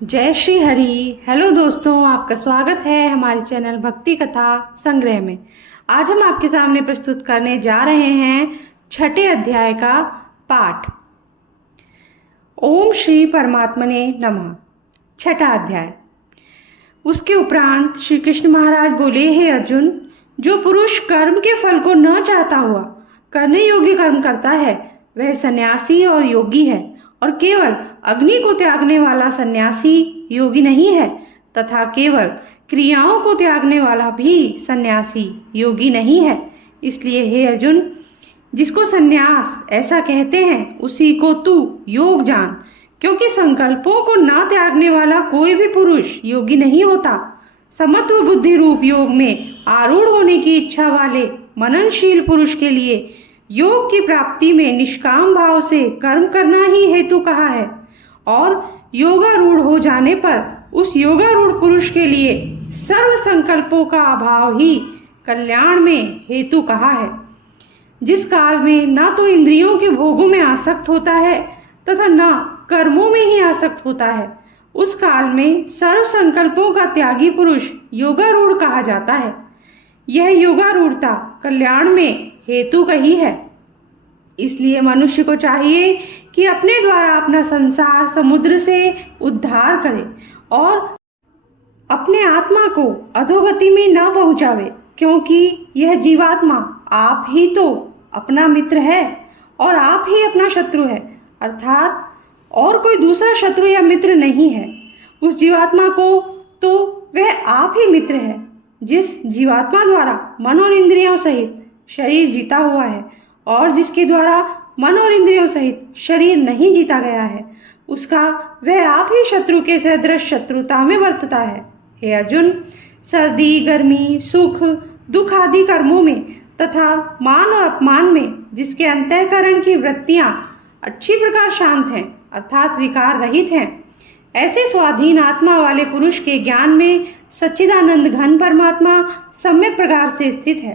जय श्री हरि। हेलो दोस्तों, आपका स्वागत है हमारे चैनल भक्ति कथा संग्रह में। आज हम आपके सामने प्रस्तुत करने जा रहे हैं छठे अध्याय का पाठ। ओम श्री परमात्मने नमः। छठा अध्याय। उसके उपरांत श्री कृष्ण महाराज बोले, हे अर्जुन, जो पुरुष कर्म के फल को न चाहता हुआ करने योग्य कर्म करता है वह सन्यासी और योगी है, और केवल अग्नि को त्यागने वाला सन्यासी योगी नहीं है, तथा केवल क्रियाओं को त्यागने वाला भी सन्यासी योगी नहीं है। इसलिए हे अर्जुन, जिसको सन्यास ऐसा कहते हैं उसी को तू योग जान, क्योंकि संकल्पों को ना त्यागने वाला कोई भी पुरुष योगी नहीं होता। समत्व बुद्धि रूप योग में आरूढ़ होने की इच्छा वाले मननशील पुरुष के लिए योग की प्राप्ति में निष्काम भाव से कर्म करना ही हेतु कहा है, और योगारूढ़ हो जाने पर उस योगारूढ़ पुरुष के लिए सर्व संकल्पों का अभाव ही कल्याण में हेतु कहा है। जिस काल में ना तो इंद्रियों के भोगों में आसक्त होता है तथा ना कर्मों में ही आसक्त होता है, उस काल में सर्व संकल्पों का त्यागी पुरुष योगारूढ़ कहा जाता है। यह योगारूढ़ता कल्याण में हेतु कही है। इसलिए मनुष्य को चाहिए कि अपने द्वारा अपना संसार समुद्र से उद्धार करे और अपने आत्मा को अधोगति में न पहुंचावे, क्योंकि यह जीवात्मा आप ही तो अपना मित्र है और आप ही अपना शत्रु है, अर्थात और कोई दूसरा शत्रु या मित्र नहीं है। उस जीवात्मा को तो वह आप ही मित्र है। जिस जीवात्मा द्वारा मन और इंद्रियों सहित शरीर जीता हुआ है और जिसके द्वारा मन और इंद्रियों सहित शरीर नहीं जीता गया है, उसका वह आप ही शत्रु के सदृश शत्रुता में वर्तता है। हे अर्जुन, सर्दी, गर्मी, सुख, दुख आदि कर्मों में तथा मान और अपमान में जिसके अंतःकरण की वृत्तियां अच्छी प्रकार शांत हैं, अर्थात विकार रहित हैं, ऐसे स्वाधीन आत्मा वाले पुरुष के ज्ञान में सच्चिदानंद घन परमात्मा सम्यक प्रकार से स्थित है,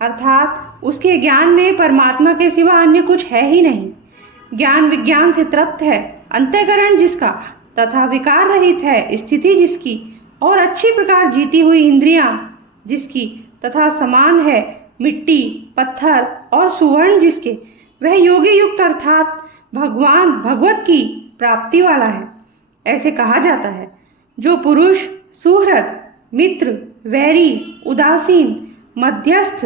अर्थात उसके ज्ञान में परमात्मा के सिवा अन्य कुछ है ही नहीं। ज्ञान विज्ञान से तृप्त है, अंतःकरण जिसका तथा विकार रहित है स्थिति जिसकी, और अच्छी प्रकार जीती हुई इंद्रियां जिसकी तथा समान है मिट्टी, पत्थर और सुवर्ण जिसके, वह योगी युक्त अर्थात भगवान भगवत की प्राप्ति वाला है। ऐसे कहा जाता है, जो पुरुष सुहृद, मित्र, वैरी, उदासीन, मध्यस्थ,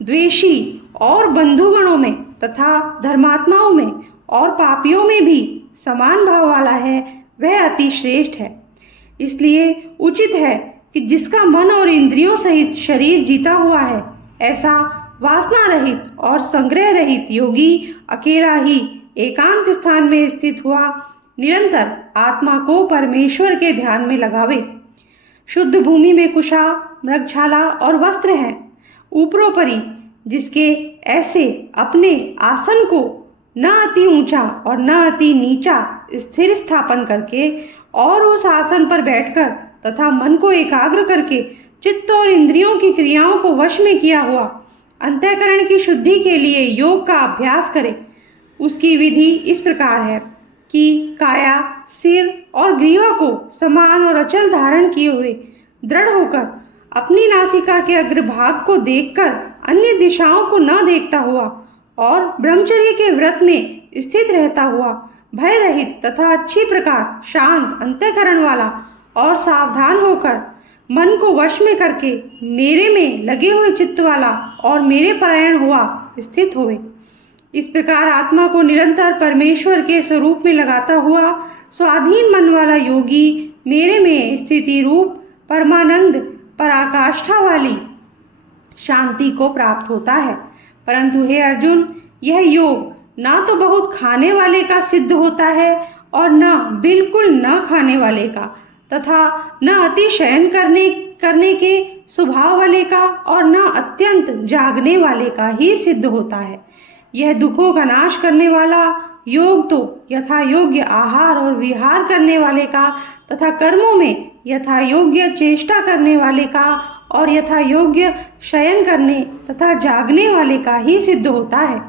द्वेषी और बंधुगणों में तथा धर्मात्माओं में और पापियों में भी समान भाव वाला है, वह अति श्रेष्ठ है। इसलिए उचित है कि जिसका मन और इंद्रियों सहित शरीर जीता हुआ है, ऐसा वासना रहित और संग्रह रहित योगी अकेला ही एकांत स्थान में स्थित हुआ निरंतर आत्मा को परमेश्वर के ध्यान में लगावे। शुद्ध भूमि में कुशा, मृगछाला और वस्त्र हैं, ऊपरोपरि जिसके ऐसे अपने आसन को न अति ऊंचा और न अति नीचा स्थिर स्थापन करके और उस आसन पर बैठकर तथा मन को एकाग्र करके चित्त और इंद्रियों की क्रियाओं को वश में किया हुआ अंतःकरण की शुद्धि के लिए योग का अभ्यास करे। उसकी विधि इस प्रकार है कि काया, सिर और ग्रीवा को समान और अचल धारण किए हुए दृढ़ होकर अपनी नासिका के अग्रभाग को देखकर अन्य दिशाओं को न देखता हुआ और ब्रह्मचर्य के व्रत में स्थित रहता हुआ भय रहित तथा अच्छी प्रकार शांत अंतःकरण वाला और सावधान होकर मन को वश में करके मेरे में लगे हुए चित्त वाला और मेरे परायण हुआ स्थित होवे। इस प्रकार आत्मा को निरंतर परमेश्वर के स्वरूप में लगाता हुआ स्वाधीन मन वाला योगी मेरे में स्थिति रूप परमानंद पराकाष्ठा वाली शांति को प्राप्त होता है। परंतु हे अर्जुन, यह योग ना तो बहुत खाने वाले का सिद्ध होता है और न बिल्कुल न खाने वाले का, तथा न अति शयन करने के स्वभाव वाले का और न अत्यंत जागने वाले का ही सिद्ध होता है। यह दुखों का नाश करने वाला योग तो यथा योग्य आहार और विहार करने वाले का तथा कर्मों में यथा योग्य चेष्टा करने वाले का और यथा योग्य शयन करने तथा जागने वाले का ही सिद्ध होता है।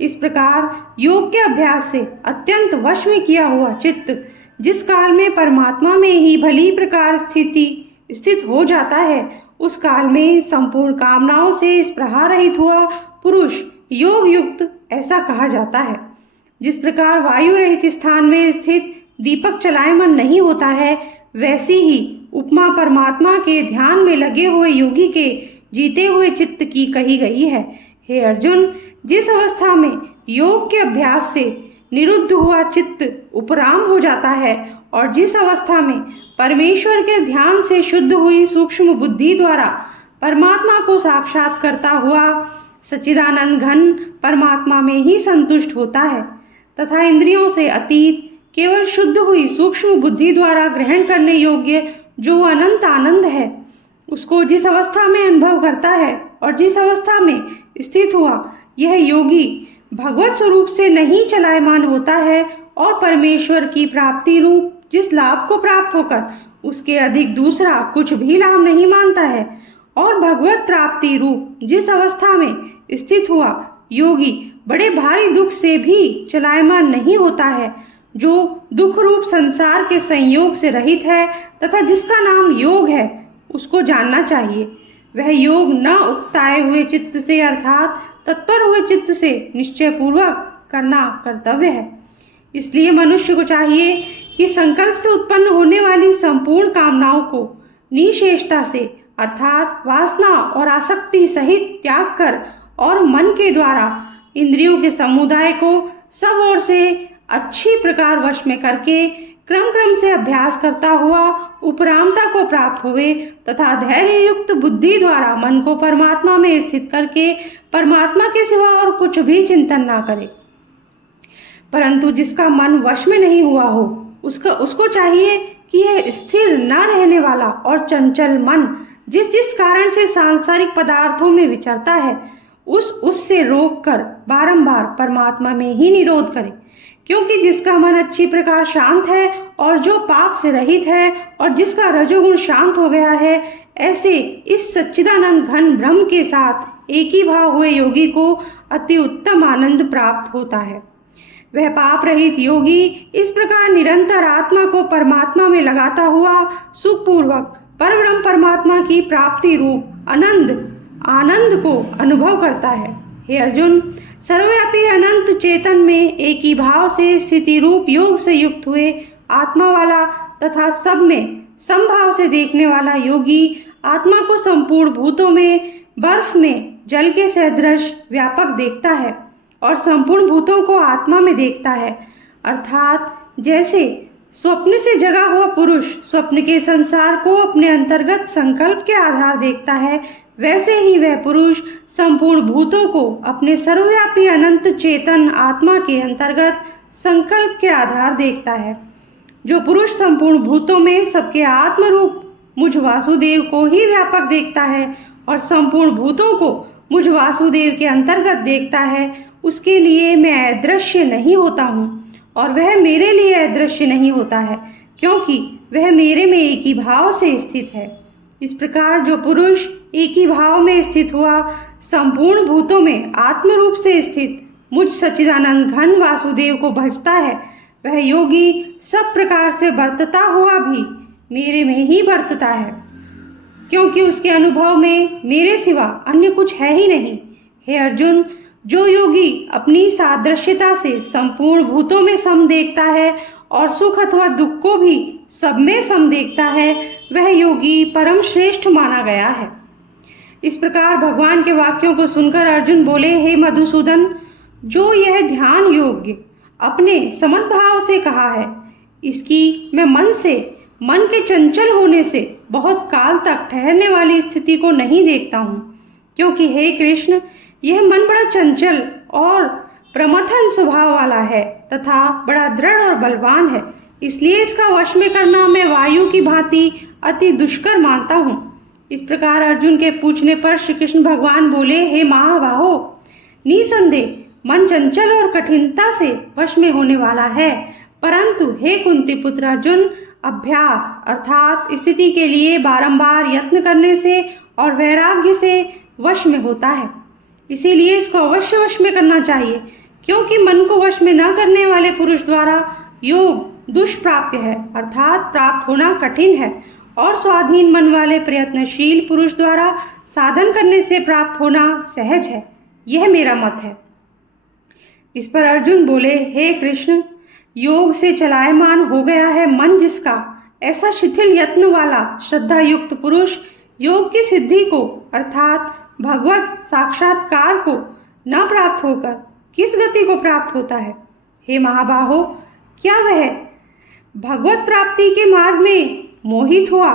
इस प्रकार योग के अभ्यास से अत्यंत वश में किया हुआ चित्त जिस काल में परमात्मा में ही भली प्रकार स्थित हो जाता है, उस काल में संपूर्ण कामनाओं से स्पृहा रहित हुआ पुरुष योग युक्त ऐसा कहा जाता है। जिस प्रकार वायु रहित स्थान में स्थित दीपक चलायमान नहीं होता है, वैसी ही उपमा परमात्मा के ध्यान में लगे हुए योगी के जीते हुए चित्त की कही गई है। हे अर्जुन, जिस अवस्था में योग के अभ्यास से निरुद्ध हुआ चित्त उपराम हो जाता है और जिस अवस्था में परमेश्वर के ध्यान से शुद्ध हुई सूक्ष्म बुद्धि द्वारा परमात्मा को साक्षात करता हुआ सच्चिदानंद घन परमात्मा में ही संतुष्ट होता है तथा इंद्रियों से अतीत केवल शुद्ध हुई सूक्ष्म बुद्धि द्वारा ग्रहण करने योग्य जो अनंत आनंद है, उसको जिस अवस्था में अनुभव करता है और जिस अवस्था में स्थित हुआ यह योगी भगवत स्वरूप से नहीं चलायमान होता है और परमेश्वर की प्राप्ति रूप जिस लाभ को प्राप्त होकर उसके अधिक दूसरा कुछ भी लाभ नहीं मानता है, और भगवत प्राप्ति रूप जिस अवस्था में स्थित हुआ योगी बड़े भारी दुख से भी चलायमान नहीं होता है, जो दुख रूप संसार के संयोग से रहित है तथा जिसका नाम योग है, उसको जानना चाहिए। वह योग न उकताए हुए चित्त से अर्थात तत्पर हुए चित्त से निश्चय पूर्वक करना कर्तव्य है। इसलिए मनुष्य को चाहिए कि संकल्प से उत्पन्न होने वाली संपूर्ण कामनाओं को निशेषता से अर्थात वासना और आसक्ति सहित त्याग कर और मन के द्वारा इंद्रियों के समुदाय को सब ओर से अच्छी प्रकार वश में करके क्रम क्रम से अभ्यास करता हुआ उपरामता को प्राप्त हुए तथा धैर्य युक्त बुद्धि द्वारा मन को परमात्मा में स्थित करके परमात्मा के सिवा और कुछ भी चिंतन ना करे। परंतु जिसका मन वश में नहीं हुआ हो, उसको चाहिए कि यह स्थिर न रहने वाला और चंचल मन जिस जिस कारण से सांसारिक पदार्थों में विचरता है, उससे रोक कर बारंबार परमात्मा में ही निरोध करे। क्योंकि जिसका मन अच्छी प्रकार शांत है और जो पाप से रहित है और जिसका रजोगुण शांत हो गया है, ऐसे इस सच्चिदानंद घन ब्रह्म के साथ एक ही भाव हुए योगी को अति उत्तम आनंद प्राप्त होता है। वह पाप रहित योगी इस प्रकार निरंतर आत्मा को परमात्मा में लगाता हुआ सुखपूर्वक परब्रह्म परमात्मा की प्राप्ति रूप आनंद को अनुभव करता है। हे अर्जुन, सर्वव्यापी अनंत चेतन में एक ही भाव से स्थिति रूप योग से युक्त हुए आत्मा वाला तथा सब में समभाव से देखने वाला योगी आत्मा को संपूर्ण भूतों में बर्फ में जल के सदृश व्यापक देखता है और संपूर्ण भूतों को आत्मा में देखता है। अर्थात जैसे स्वप्न से जगा हुआ पुरुष स्वप्न के संसार को अपने अंतर्गत संकल्प के आधार देखता है, वैसे ही वह पुरुष संपूर्ण भूतों को अपने सर्वव्यापी अनंत चेतन आत्मा के अंतर्गत संकल्प के आधार देखता है। जो पुरुष संपूर्ण भूतों में सबके आत्म रूप मुझ वासुदेव को ही व्यापक देखता है और संपूर्ण भूतों को मुझ वासुदेव के अंतर्गत देखता है, उसके लिए मैं अदृश्य नहीं होता हूँ और वह मेरे लिए अदृश्य नहीं होता है, क्योंकि वह मेरे में एक ही भाव से स्थित है। इस प्रकार जो पुरुष एक ही भाव में स्थित हुआ संपूर्ण भूतों में आत्म रूप से स्थित मुझ सच्चिदानंद घन वासुदेव को भजता है, वह योगी सब प्रकार से बरतता हुआ भी मेरे में ही बरतता है, क्योंकि उसके अनुभव में मेरे सिवा अन्य कुछ है ही नहीं। हे अर्जुन, जो योगी अपनी सादृश्यता से संपूर्ण भूतों में सम देखता है और सुख अथवा दुख को भी सब में सम देखता है, वह योगी परम श्रेष्ठ माना गया है। इस प्रकार भगवान के वाक्यों को सुनकर अर्जुन बोले, हे मधुसूदन, जो यह ध्यान योग्य अपने समद्भाव से कहा है, इसकी मैं मन के चंचल होने से बहुत काल तक ठहरने वाली स्थिति को नहीं देखता हूँ, क्योंकि हे कृष्ण, यह मन बड़ा चंचल और प्रमथन स्वभाव वाला है तथा बड़ा दृढ़ और बलवान है, इसलिए इसका वश में करना मैं वायु की भांति अति दुष्कर मानता हूँ। इस प्रकार अर्जुन के पूछने पर श्री कृष्ण भगवान बोले, हे महाबाहो, निसंदेह मन चंचल और कठिनता से वश में होने वाला है, परंतु हे कुंती पुत्र अर्जुन, अभ्यास अर्थात स्थिति के लिए बारंबार यत्न करने से और वैराग्य से वश में होता है। इसीलिए इसको अवश्य वश में करना चाहिए, क्योंकि मन को वश में न करने वाले पुरुष द्वारा योग दुष्प्राप्य है, अर्थात प्राप्त होना कठिन है, और स्वाधीन मन वाले प्रयत्नशील पुरुष द्वारा साधन करने से प्राप्त होना सहज है। यह मेरा मत है। इस पर अर्जुन बोले, हे कृष्ण, योग से चलायमान हो गया है मन जिसका, ऐसा शिथिल यत्न वाला श्रद्धा युक्त पुरुष योग की सिद्धि को अर्थात भगवत साक्षात्कार को न प्राप्त होकर किस गति को प्राप्त होता है? हे महाबाहो, क्या वह भगवत प्राप्ति के मार्ग में मोहित हुआ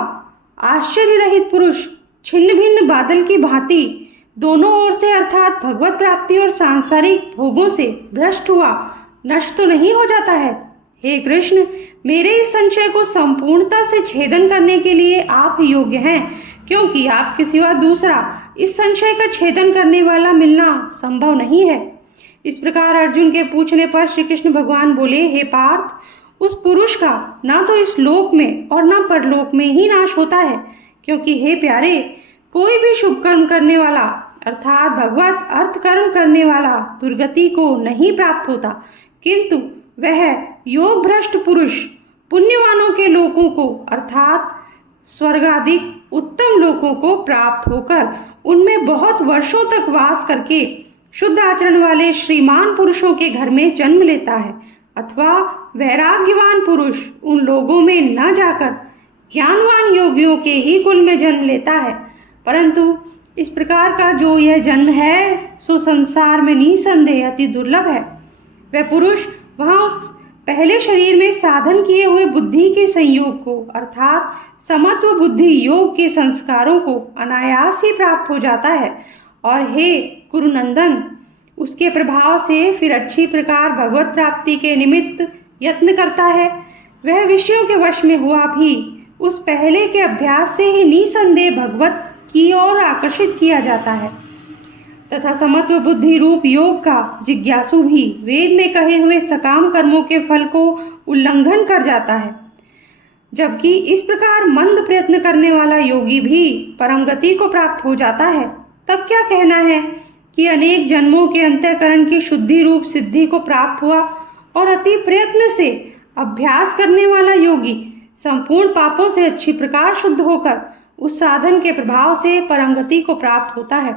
आश्चर्य रहित पुरुष छिन्न भिन्न बादल की भांति दोनों ओर से अर्थात भगवत प्राप्ति और सांसारिक भोगों से भ्रष्ट हुआ नष्ट तो नहीं हो जाता है? हे कृष्ण, मेरे इस संशय को संपूर्णता से छेदन करने के लिए आप ही योग्य हैं, क्योंकि आपके सिवा दूसरा इस संशय का छेदन करने वाला मिलना संभव नहीं है। इस प्रकार अर्जुन के पूछने पर श्री कृष्ण भगवान बोले, हे पार्थ, उस पुरुष का ना तो इस लोक में और ना परलोक में ही नाश होता है, क्योंकि हे प्यारे, कोई भी शुभ कर्म करने वाला अर्थात भगवत अर्थ कर्म करने वाला दुर्गति को नहीं प्राप्त होता, किंतु वह योग भ्रष्ट पुरुष पुण्यवानों के लोकों को अर्थात स्वर्गादिक उत्तम लोकों को प्राप्त होकर उनमें बहुत वर्षों तक वास करके शुद्ध आचरण वाले श्रीमान पुरुषों के घर में जन्म लेता है, अथवा वैराग्यवान पुरुष उन लोगों में न जाकर ज्ञानवान योगियों के ही कुल में जन्म लेता है। परंतु इस प्रकार का जो यह जन्म है सो संसार में निसंदेह अति दुर्लभ है। वह पुरुष वहाँ उस पहले शरीर में साधन किए हुए बुद्धि के संयोग को अर्थात समत्व बुद्धि योग के संस्कारों को अनायास ही प्राप्त हो जाता है, और हे कुरुनंदन, उसके प्रभाव से फिर अच्छी प्रकार भगवत प्राप्ति के निमित्त यत्न करता है। वह विषयों के वश में हुआ भी उस पहले के अभ्यास से ही निसंदेह भगवत की ओर आकर्षित किया जाता है, तथा समत्व बुद्धि रूप योग का जिज्ञासु भी वेद में कहे हुए सकाम कर्मों के फल को उल्लंघन कर जाता है। जबकि इस प्रकार मंद प्रयत्न करने वाला योगी भी परम गति को प्राप्त हो जाता है, तब क्या कहना है कि अनेक जन्मों के अंतःकरण की शुद्धि रूप सिद्धि को प्राप्त हुआ और अति प्रयत्न से अभ्यास करने वाला योगी संपूर्ण पापों से अच्छी प्रकार शुद्ध होकर उस साधन के प्रभाव से परम गति को प्राप्त होता है,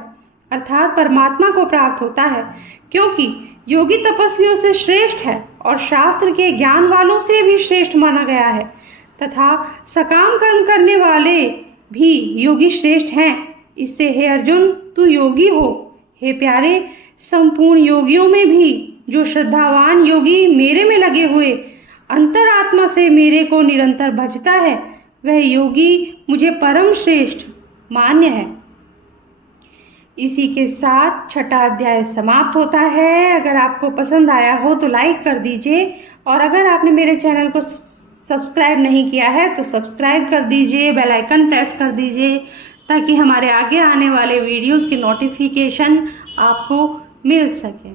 अर्थात परमात्मा को प्राप्त होता है, क्योंकि योगी तपस्वियों से श्रेष्ठ है और शास्त्र के ज्ञान वालों से भी श्रेष्ठ माना गया है, तथा सकाम कर्म करने वाले भी योगी श्रेष्ठ हैं। इससे हे अर्जुन, तू योगी हो। हे प्यारे, संपूर्ण योगियों में भी जो श्रद्धावान योगी मेरे में लगे हुए अंतरात्मा से मेरे को निरंतर भजता है, वह योगी मुझे परम श्रेष्ठ मान्य है। इसी के साथ छठा अध्याय समाप्त होता है। अगर आपको पसंद आया हो तो लाइक कर दीजिए, और अगर आपने मेरे चैनल को सब्सक्राइब नहीं किया है तो सब्सक्राइब कर दीजिए, बेल आइकन प्रेस कर दीजिए, ताकि हमारे आगे आने वाले वीडियोस की नोटिफिकेशन आपको मिल सके।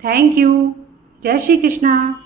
Thank you. जय श्री कृष्णा।